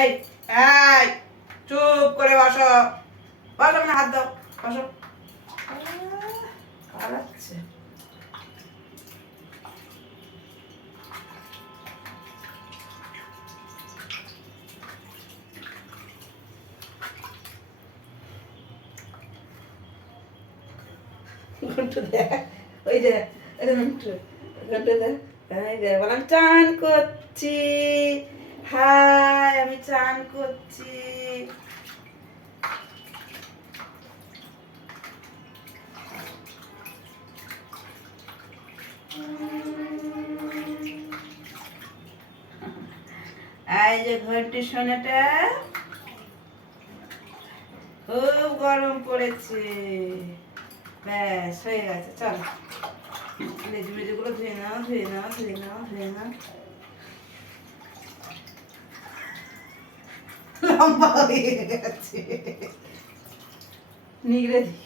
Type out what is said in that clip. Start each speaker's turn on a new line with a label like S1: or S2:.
S1: এই এই, চুপ করে বসো। বসো মানে হাত দাও, বসো। দেখ ওই যে এই যে চান করছি। হাই, আমি চান করছি। এই যে ঘন্টি সোনাটা, খুব গরম পড়েছে। ব্যাস, হয়ে গেছে, চলো। লেজ মেজেগুলো ধুয়ে নাও ধুয়ে নাও ধুয়ে নাও ধুয়ে নাও। লম্বা হয়ে গেছে। নিগড়ে দিই